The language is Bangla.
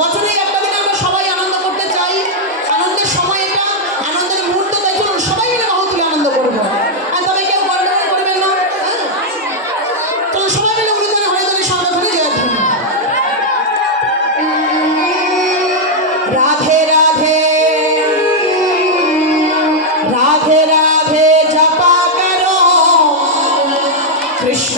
বছরেই একটা দিনে আমরা সবাই আনন্দ করতে চাই। আনন্দের সময় এটা, আনন্দের মুহূর্ত, তাই চলুন সবাই মিলে মহ তুলে আনন্দ করব। আর তবে কেউ বর্ণনা করবেন না হ্যাঁ? চলুন সবাই মিলে উড়িদানে সামনে সন্ধ্যাধুলি জয় রাধে রাধে। রাধে রাধে জপা করো কৃষ্ণ